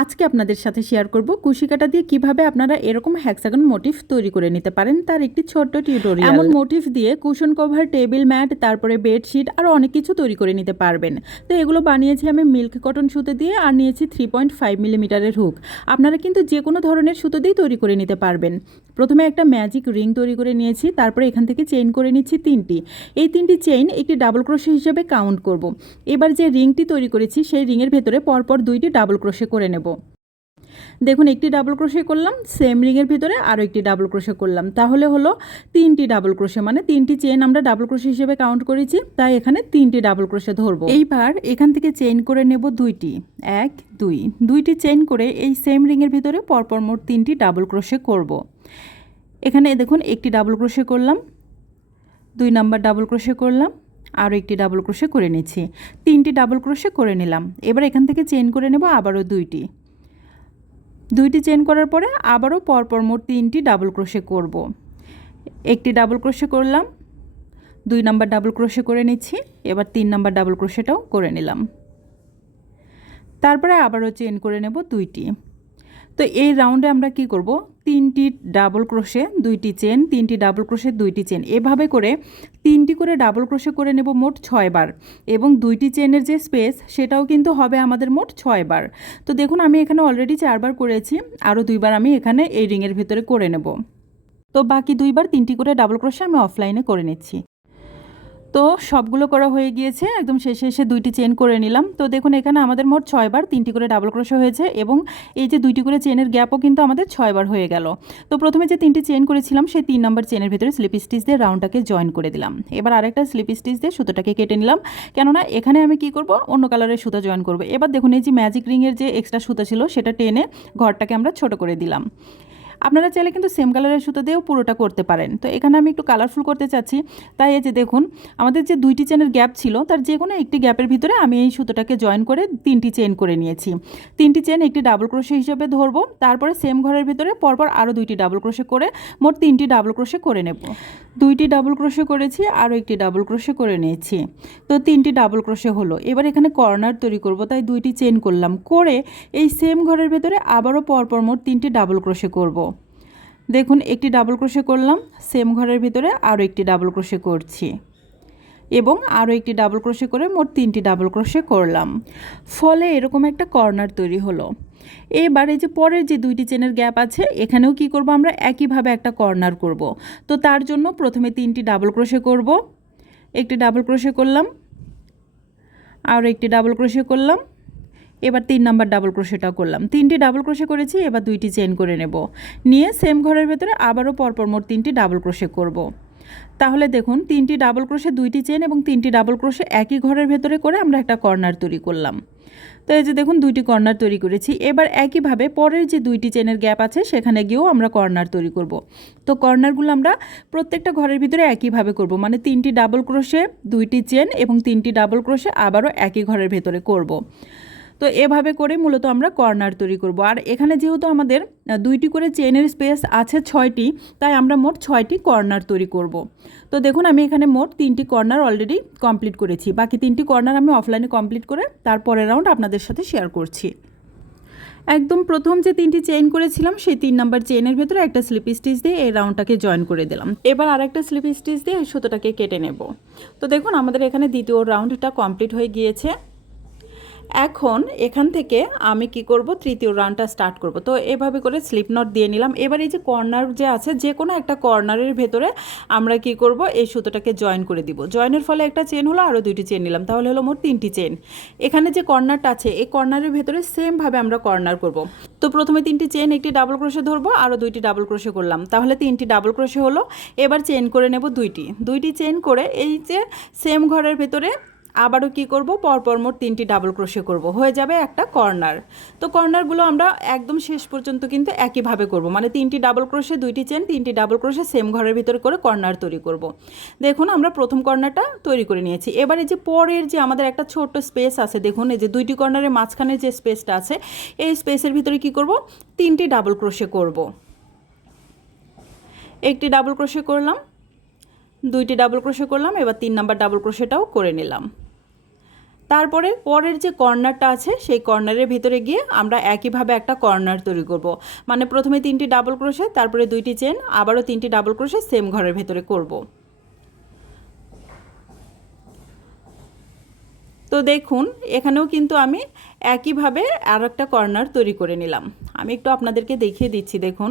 আজকে আপনাদের সাথে শেয়ার করব কুশি কাঁটা দিয়ে কিভাবে আপনারা এরকম হেক্সাগন মোটিফ তৈরি করে নিতে পারেন তার একটি ছোট্ট টিউটোরিয়াল। এমন মোটিফ দিয়ে কুশন কভার, টেবিল ম্যাট, তারপরে বেডশিট আরও অনেক কিছু তৈরি করে নিতে পারবেন। তো এগুলো বানিয়েছি আমি মিল্ক কটন সুতো দিয়ে, আর নিয়েছি 3.5 মিলিমিটারের হুক। আপনারা কিন্তু যে কোনো ধরনের সুতো দিয়েই তৈরি করে নিতে পারবেন। প্রথমে একটা ম্যাজিক রিং তৈরি করে নিয়েছি, তারপরে এখান থেকে চেইন করে নিচ্ছি 3টি। এই 3টি চেইন একটি ডাবল ক্রোশে হিসেবে কাউন্ট করব। এবার যে রিংটি তৈরি করেছি সেই রিংয়ের ভেতরে পরপর 2টি ডাবল ক্রোশে করে নেব। দেখুন, একটি ডাবল ক্রোশে করলাম, সেম রিংয়ের ভিতরে আরও একটি ডাবল ক্রোশে করলাম, তাহলে হলো 3টি ডাবল ক্রোশে, মানে 3টি চেইন আমরা ডাবল ক্রোশে হিসেবে কাউন্ট করেছি, তাই এখানে 3টি ডাবল ক্রোশে ধরবো। এইবার এখান থেকে চেইন করে নেব 2টি, 1 2, 2টি চেইন করে এই সেম রিংয়ের ভিতরে পরপর মোট 3টি ডাবল ক্রোশে করব। এখানে দেখুন, একটি ডাবল ক্রোশে করলাম, 2 নাম্বার ডাবল ক্রোশে করলাম, আরও একটি ডাবল ক্রোশে করে নিচ্ছি, 3টি ডাবল ক্রোশে করে নিলাম। এবার এখান থেকে চেইন করে নেব আবারও 2টি চেইন করার পরে আবারও পরপর মোট 3টি ডাবল ক্রোশে করব। একটি ডাবল ক্রোশে করলাম, 2 নাম্বার ডাবল ক্রোশে করে নিচ্ছি, এবার 3 নাম্বার ডাবল ক্রোশেটাও করে নিলাম। তারপরে আবারও চেইন করে নেব 2টি। তো এই রাউন্ডে আমরা কি করব, 3টি ডাবল ক্রোশে 2টি চেন, 3টি ডাবল ক্রোশে 2টি চেন, এভাবে করে 3টি করে ডাবল ক্রোশে করে নেব মোট 6 বার, এবং 2টি চেনের যে স্পেস সেটাও কিন্তু হবে আমাদের মোট 6 বার। তো দেখুন, আমি এখানে অলরেডি 4 বার করেছি, আরও 2 বার আমি এখানে এই রিংয়ের ভেতরে করে নেব। তো বাকি 2 বার 3টি করে ডাবল ক্রোশে আমি অফলাইনে করে নিচ্ছি। তো সবগুলো করা হয়ে গিয়েছে, একদম শেষে এসে 2টি চেন করে নিলাম। তো দেখুন, এখানে আমাদের মোট 6 বার 3টি করে ডাবল ক্রোশে হয়েছে, এবং এই যে 2টি করে চেনের গ্যাপও কিন্তু আমাদের 6 বার হয়ে গেল। তো প্রথমে যে 3টি চেন করেছিলাম সেই 3 নাম্বার চেনের ভিতরে স্লিপ স্টিচ দিয়ে রাউন্ডটাকে জয়েন করে দিলাম। এবার আরেকটা স্লিপ স্টিচ দিয়ে সুতোটাকে কেটে নিলাম, কেননা এখানে আমি কি করব, অন্য কালারের সুতো জয়েন করব। এবার দেখুন, এই যে ম্যাজিক রিংয়ের যে এক্সট্রা সুতো ছিল সেটা টেনে ঘরটাকে আমরা ছোট করে দিলাম। আপনারা চাইলে কিন্তু সেম কালারের সুতো দিয়েও পুরোটা করতে পারেন। তো এখানে আমি একটু কালারফুল করতে চাচ্ছি, তাই এই যে দেখুন, আমাদের যে 2টি চেনের গ্যাপ ছিল তার যে কোনো একটি গ্যাপের ভিতরে আমি এই সুতোটাকে জয়েন করে 3টি চেন করে নিয়েছি। 3টি চেন একটি ডাবল ক্রোশে হিসেবে ধরবো, তারপরে সেম ঘরের ভিতরে পরপর আরও 2টি ডাবল ক্রোশে করে মোট 3টি ডাবল ক্রোশে করে নেব। 2টি ডাবল ক্রোশে করেছি, আরও একটি ডাবল ক্রোশে করে নিয়েছি। তো 3টি ডাবল ক্রোশে হলো। এবার এখানে কর্নার তৈরি করব, তাই 2টি চেন করলাম, করে এই সেম ঘরের ভেতরে আবারও পরপর মোট 3টি ডাবল ক্রোশে করব। দেখুন, একটি ডাবল ক্রোশে করলাম, সেম ঘরের ভিতরে আরও একটি ডাবল ক্রোশে করছি, এবং আরও একটি ডাবল ক্রোশে করে মোট 3টি ডাবল ক্রোশে করলাম। ফলে এরকম একটা কর্নার তৈরি হলো। এবার এই যে পরের যে 2টি চেনের গ্যাপ আছে এখানেও কি করব, আমরা একইভাবে একটা কর্নার করব। তো তার জন্য প্রথমে 3টি ডাবল ক্রোশে করব, একটি ডাবল ক্রোশে করলাম, আরও একটি ডাবল ক্রোশে করলাম, এবার 3 নাম্বার ডাবল ক্রোশেটাও করলাম। 3টি ডাবল ক্রোশে করেছি, এবার 2টি চেন করে নেব, নিয়ে সেম ঘরের ভেতরে আবারও পরপর মোট 3টি ডাবল ক্রোশে করব। তাহলে দেখুন, 3টি ডাবল ক্রোশে 2টি চেন এবং 3টি ডাবল ক্রোশে একই ঘরের ভেতরে করে আমরা একটা কর্নার তৈরি করলাম। তো এই যে দেখুন, 2টি কর্নার তৈরি করেছি। এবার একইভাবে পরের যে 2টি চেনের গ্যাপ আছে সেখানে গিয়েও আমরা কর্নার তৈরি করব। তো কর্নারগুলো আমরা প্রত্যেকটা ঘরের ভিতরে একইভাবে করব, মানে 3টি ডাবল ক্রোশে 2টি চেন এবং 3টি ডাবল ক্রোশে আবারও একই ঘরের ভেতরে করব। তো এভাবে করে মূলত আমরা কর্নার তৈরি করব। আর এখানে যেহেতু আমাদের 2টি করে চেনের স্পেস আছে 6টি, তাই আমরা মোট 6টি কর্নার তৈরি করব। তো দেখুন, আমি এখানে মোট 3টি কর্নার অলরেডি কমপ্লিট করেছি, বাকি 3টি কর্নার আমি অফলাইনে কমপ্লিট করে তারপরের রাউন্ড আপনাদের সাথে শেয়ার করছি। একদম প্রথম যে 3টি চেইন করেছিলাম সেই 3 নাম্বার চেইনের ভেতরে একটা স্লিপ স্টিচ দিয়ে এই রাউন্ডটাকে জয়েন করে দিলাম। এবার আরেকটা স্লিপ স্টিচ দিয়ে এই সুতোটাকে কেটে নেব। তো দেখুন, আমাদের এখানে দ্বিতীয় রাউন্ডটা কমপ্লিট হয়ে গিয়েছে। এখন এখান থেকে আমি কি করব, তৃতীয় রাউন্ডটা স্টার্ট করব। তো এভাবে করে স্লিপ নট দিয়ে নিলাম। এবার এই যে কর্নার যে আছে, যে কোনো একটা কর্নারের ভেতরে আমরা কি করব, এই সুতোটাকে জয়েন করে দিব। জয়েনের ফলে একটা চেন হলো, আরও 2টি চেন নিলাম, তাহলে হলো মোট 3টি চেন। এখানে যে কর্নারটা আছে এই কর্নারের ভেতরে সেমভাবে আমরা কর্নার করব। তো প্রথমে 3টি চেন, একটি ডাবল ক্রোশে ধরবো, আরও 2টি ডাবল ক্রোশে করলাম, তাহলে 3টি ডাবল ক্রোশে হলো। এবার চেন করে নেব 2টি চেন করে এই যে সেম ঘরের ভেতরে আবারও কি করব, পরপর মোট 3টি ডাবল ক্রোশে করব, হয়ে যাবে একটা কর্নার। তো কর্নারগুলো আমরা একদম শেষ পর্যন্ত কিন্তু একইভাবে করব, মানে 3টি ডাবল ক্রোশে 2টি চেন, 3টি ডাবল ক্রোশে সেম ঘরের ভিতরে করে কর্নার তৈরি করব। দেখুন, আমরা প্রথম কর্নারটা তৈরি করে নিয়েছি। এবার এই যে পরের যে আমাদের একটা ছোট্ট স্পেস আছে, দেখুন এই যে 2টি কর্নারের মাঝখানে যে স্পেসটা আছে এই স্পেসের ভিতরে কি করব, 3টি ডাবল ক্রোশে করব। একটি ডাবল ক্রোশে করলাম, 2টি ডাবল ক্রোশে করলাম, এবার 3 নাম্বার ডাবল ক্রোশেটাও করে নিলাম। তারপরে পরের যে কর্নারটা আছে সেই কর্নারের ভিতরে গিয়ে আমরা একইভাবে একটা কর্নার তৈরি করব। মানে প্রথমে 3টি ডাবল ক্রোশে, তারপরে 2টি চেন, আবারও 3টি ডাবল ক্রোশে সেম ঘরের ভিতরে করব। তো দেখুন এখানেও কিন্তু আমি একইভাবে আর একটা কর্নার তৈরি করে নিলাম। আমি একটু আপনাদেরকে দেখিয়ে দিচ্ছি। দেখুন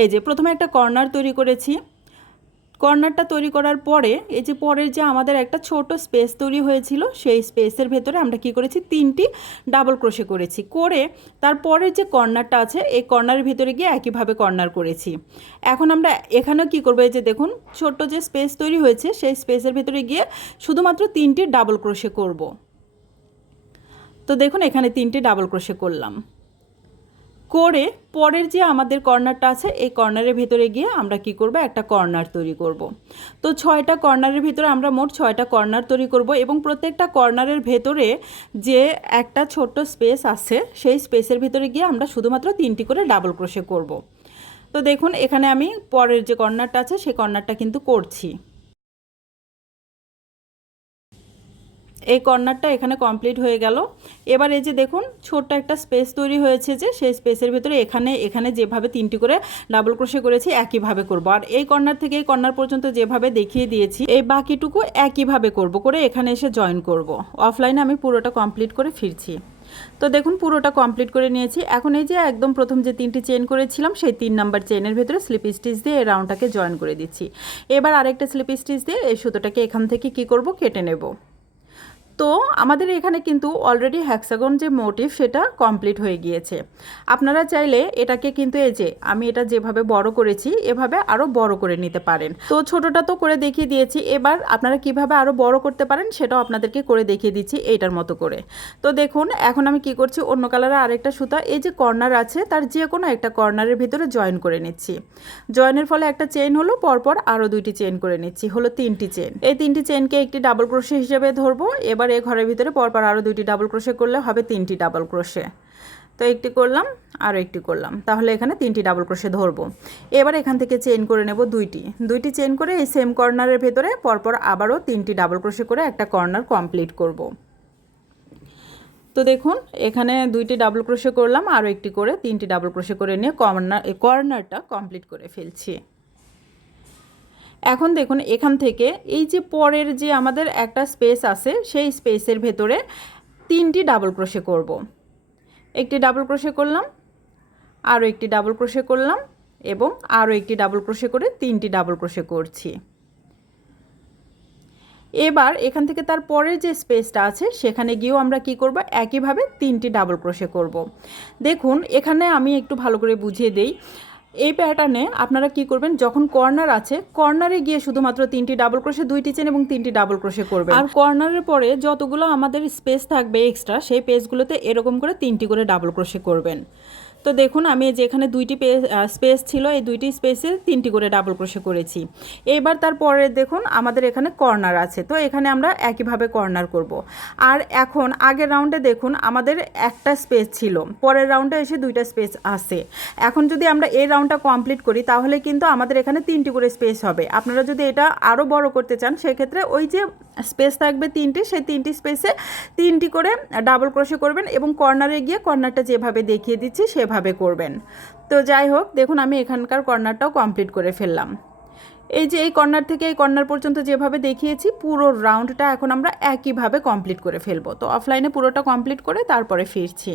এই যে প্রথমে একটা কর্নার তৈরি করেছি। কর্নারটা তৈরি করার পরে এই যে পরের যে আমাদের একটা ছোট স্পেস তৈরি হয়েছিল, সেই স্পেসের ভেতরে আমরা কি করেছি, 3টি ডাবল ক্রোশে করেছি। করে তারপরের যে কর্নারটা আছে এই কর্নারের ভিতরে গিয়ে একইভাবে কর্নার করেছি। এখন আমরা এখানেও কি করবো, এই যে দেখুন ছোট্ট যে স্পেস তৈরি হয়েছে সেই স্পেসের ভিতরে গিয়ে শুধুমাত্র 3টি ডাবল ক্রোশে করব। তো দেখুন এখানে 3টি ডাবল ক্রোশে করলাম। করে পরের যে আমাদের কর্নারটা আছে এই কর্নারের ভিতরে গিয়ে আমরা কি করব, একটা কর্নার তৈরি করব। তো 6টা কর্নারের ভিতরে আমরা মোট 6টা কর্নার তৈরি করব এবং প্রত্যেকটা কর্নারের ভেতরে যে একটা ছোট্ট স্পেস আছে সেই স্পেসের ভিতরে গিয়ে আমরা শুধুমাত্র 3টি করে ডাবল ক্রোশে করব। তো দেখুন এখানে আমি পরের যে কর্নারটা আছে সেই কর্নারটা কিন্তু করছি। এই কর্নারটা এখানে কমপ্লিট হয়ে গেল। এবার এই যে দেখুন ছোট্ট একটা স্পেস তৈরি হয়েছে, যে সেই স্পেসের ভিতরে এখানে যেভাবে 3টি করে ডাবল ক্রোশে করেছি একইভাবে করব। আর এই কর্নার থেকে এই কর্নার পর্যন্ত যেভাবে দেখিয়ে দিয়েছি এই বাকিটুকু একইভাবে করব, করে এখানে এসে জয়েন করব। অফলাইনে আমি পুরোটা কমপ্লিট করে ফিরছি। তো দেখুন পুরোটা কমপ্লিট করে নিয়েছি। এখন এই যে একদম প্রথম যে 3টি চেন করেছিলাম সেই 3 নাম্বার চেনের ভেতরে স্লিপ স্টিচ দিয়ে এই রাউন্ডটাকে জয়েন করে দিচ্ছি। এবার আরেকটা স্লিপ স্টিচ দিয়ে এই সুতোটাকে এখান থেকে কি করব, কেটে নেব। তো আমাদের এখানে কিন্তু অলরেডি হ্যাক্সাগন যে মোটিভ সেটা কমপ্লিট হয়ে গিয়েছে। আপনারা চাইলে এটাকে কিন্তু এই যে আমি এটা যেভাবে বড় করেছি এভাবে আরও বড় করে নিতে পারেন। তো ছোটটা তো করে দেখিয়ে দিয়েছি, এবার আপনারা কিভাবে আরও বড় করতে পারেন সেটাও আপনাদেরকে করে দেখিয়ে দিচ্ছি এইটার মতো করে। তো দেখুন এখন আমি কি করছি, অন্য কালারের আরেকটা সুতা এই যে কর্নার আছে তার যে কোনো একটা কর্নারের ভিতরে জয়েন করে নিচ্ছি। জয়েনের ফলে একটা চেইন হলো, পরপর আরও 2টি চেইন করে নিচ্ছি, হলো 3টি চেইন। এই 3টি চেইনকে একটি ডাবল ক্রোশে হিসেবে ধরবো। এবার এই ঘরের ভিতরে পরপর আরও 2টি ডাবল ক্রোশে করলে হবে 3টি ডাবল ক্রোশে। তো একটি করলাম আর একটি করলাম, তাহলে এখানে 3টি ডাবল ক্রোশে ধরবো। এবার এখান থেকে চেইন করে নেব 2টি চেইন করে এই সেম কর্নারের ভেতরে পরপর আবারও 3টি ডাবল ক্রোশে করে একটা কর্নার কমপ্লিট করব। তো দেখুন এখানে 2টি ডাবল ক্রোশে করলাম, আরও একটি করে 3টি ডাবল ক্রোশে করে নিয়ে কর্নারটা কমপ্লিট করে ফেলছি। এখন দেখুন এখান থেকে এই যে পরের যে আমাদের একটা স্পেস আছে সেই স্পেসের ভেতরে 3টি ডাবল ক্রোশে করব। একটি ডাবল ক্রোশে করলাম, আরও একটি ডাবল ক্রোশে করলাম এবং আরও একটি ডাবল ক্রোশে করে 3টি ডাবল ক্রোশে করছি। এবার এখান থেকে তার পরের যে স্পেসটা আছে সেখানে গিয়েও আমরা কি করব, একইভাবে 3টি ডাবল ক্রোশে করব। দেখুন এখানে আমি একটু ভালো করে বুঝিয়ে দেই। এই প্যাটার্নে আপনারা কি করবেন, যখন কর্নার আছে কর্নারে গিয়ে শুধুমাত্র 3টি ডাবল ক্রোশে, 2টি চেন এবং 3টি ডাবল ক্রোশে করবেন। আর কর্নারের পরে যতগুলো আমাদের স্পেস থাকবে এক্সট্রা সেই পেজগুলোতে এরকম করে 3টি করে ডাবল ক্রোশে করবেন। তো দেখুন আমি যেখানে 2টি স্পেস ছিল এই 2টি স্পেসে 3টি করে ডাবল ক্রোশে করেছি। এবার তারপরে দেখুন আমাদের এখানে কর্নার আছে, তো এখানে আমরা একইভাবে কর্নার করব। আর এখন আগের রাউন্ডে দেখুন আমাদের একটা স্পেস ছিল, পরের রাউন্ডে এসে 2টা স্পেস আছে। এখন যদি আমরা এই রাউন্ডটা কমপ্লিট করি তাহলে কিন্তু আমাদের এখানে 3টি করে স্পেস হবে। আপনারা যদি এটা আরও বড় করতে চান সেক্ষেত্রে ওই যে স্পেস থাকবে 3টি, সেই 3টি স্পেসে 3টি করে ডাবল ক্রোশে করবেন এবং কর্নারে গিয়ে কর্নারটা যেভাবে দেখিয়ে দিচ্ছি সেভাবে করবেন। তো যাই হোক দেখুন আমি এখানকার কর্নারটাও কমপ্লিট করে ফেললাম। এই যে এই কর্নার থেকে এই কর্নার পর্যন্ত যেভাবে দেখিয়েছি পুরো রাউন্ডটা এখন আমরা একইভাবে কমপ্লিট করে ফেলবো। তো অফলাইনে পুরোটা কমপ্লিট করে তারপরে ফিরছি।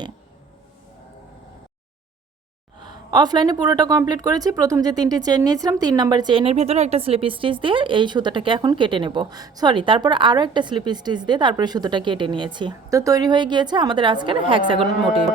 অফলাইনে পুরোটা কমপ্লিট করেছি। প্রথম যে 3টি চেইন নিয়েছিলাম 3 নাম্বার চেইনের ভেতরে একটা স্লিপ স্টিচ দিয়ে এই সুতোটাকে এখন কেটে নেব। তারপর আরও একটা স্লিপ স্টিচ দিয়ে তারপরে সুতোটা কেটে নিয়েছি। তো তৈরি হয়ে গিয়েছে আমাদের আজকের হ্যাক্সাগন মোটিভ।